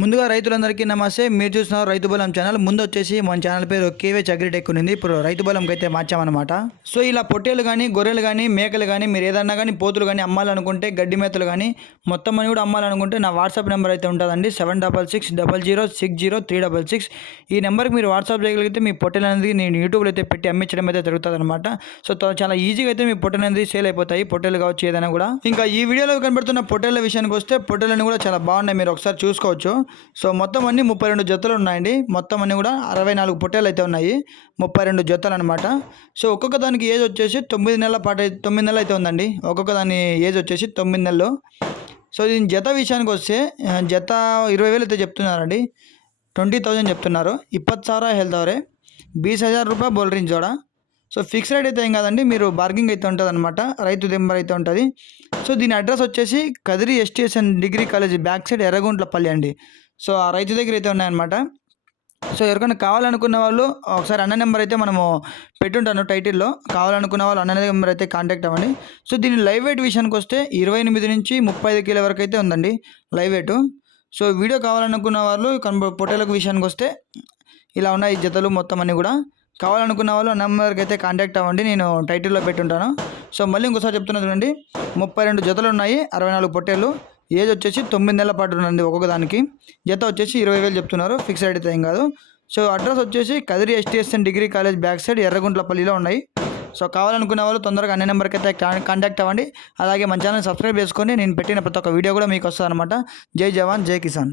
ముందుగా రైతులందరికీ నమస్తే. మీరు చూస్తున్నారు రైతు బలం ఛానల్. ముందు వచ్చేసి మన ఛానల్ పేరు కేవీహెచ్ అగ్రిటెక్ ఉంది. ఇప్పుడు రైతు బలంకి అయితే మార్చామన్నమాట. సో ఇలా పొట్టేలు కానీ, గొర్రెలు కానీ, మేకలు కానీ, మీరు ఏదన్నా కానీ పోతులు కానీ అమ్మాలనుకుంటే, గడ్డి మేతలు కానీ మొత్తం అని కూడా అమ్మాలనుకుంటే నా వాట్సాప్ నెంబర్ అయితే ఉంటుందండి. 7660060366. ఈ నెంబర్కి మీరు వాట్సాప్ చేయగలిగితే మీ పొట్టేలు అనేది నేను యూట్యూబ్లో అయితే పెట్టి అమ్మించడం అయితే జరుగుతుంది అనమాట. సో చాలా ఈజీగా అయితే మీ పొట్టేలు అనేది సేల్ అయిపోతాయి. పొట్టేలు కావచ్చు ఏదైనా కూడా. ఇంకా ఈ వీడియోలో కనబడుతున్న పొట్టేళ్ల విషయానికి వస్తే పొట్టేళ్ళని కూడా చాలా బాగున్నాయి, మీరు ఒకసారి చూసుకోవచ్చు. సో మొత్తం అన్ని 32 జతలు ఉన్నాయండి. మొత్తం అన్ని కూడా 64 పొట్టేలు అయితే ఉన్నాయి. 32 జతలు అనమాట. సో ఒక్కొక్క దానికి ఏజ్ వచ్చేసి 9 నెలల పాటు 9 నెలలు అయితే ఉందండి. ఒక్కొక్క దాని ఏజ్ వచ్చేసి 9 నెలలు. సో దీని జత విషయానికి వస్తే జత 20,000 అయితే చెప్తున్నారండి. 20,000 చెప్తున్నారు. 20,000 ಹೇಳ್ತಾವ್ರೆ. 20,000 ರೂಪಾಯಿ बोल रही जोड़ा. సో ఫిక్స్ రేట్ అయితే ఏం కాదండి, మీరు బార్గింగ్ అయితే ఉంటుంది అనమాట. రైతు దింబర్ అయితే ఉంటుంది. సో దీని అడ్రస్ వచ్చేసి Kadiri S T S N degree college back side Erraguntlapalli అండి. సో ఆ రైతు దగ్గర అయితే ఉన్నాయన్నమాట. సో ఎవరికైనా కావాలనుకున్న వాళ్ళు ఒకసారి అన్న నెంబర్ అయితే మనము పెట్టుంటాను టైటిల్లో. కావాలనుకున్న వాళ్ళు అన్న నెంబర్ అయితే కాంటాక్ట్ అవ్వండి. సో దీని లైవ్ వెయిట్ విషయానికి వస్తే 28 నుంచి 35 కిలో వరకు అయితే ఉందండి లైవ్ వెయిట్. సో వీడియో కావాలనుకున్న వాళ్ళు పొట్టేలకు విషయానికి వస్తే ఇలా ఉన్నాయి జతలు మొత్తం అన్నీ కూడా. కావాలనుకున్న వాళ్ళు నెంబర్కి అయితే కాంటాక్ట్ అవ్వండి, నేను టైటిల్లో పెట్టుంటాను. సో మళ్ళీ ఇంకోసారి చెప్తున్నా చూడండి, 32 జతలు ఉన్నాయి, 64 పొట్టేళ్ళు. ఏజ్ వచ్చేసి 9 నెలల పాటు ఉంది ఒక్కొక్క దానికి. జత వచ్చేసి 20,000 చెప్తున్నారు. ఫిక్స్ రేట్ అయితే ఏం కాదు. సో అడ్రస్ వచ్చేసి Kadiri S T S N degree college back side ఎర్రగుంట్లపల్లిలో ఉన్నాయి. సో కావాలనుకున్న వాళ్ళు తొందరగా అన్ని నెంబర్కి అయితే కాంటాక్ట్ అవ్వండి. అలాగే మన ఛానల్ సబ్స్క్రైబ్ చేసుకొని నేను పెట్టిన ప్రతి ఒక్క వీడియో కూడా మీకు వస్తుంది అనమాట. జై జవాన్ జై కిసాన్.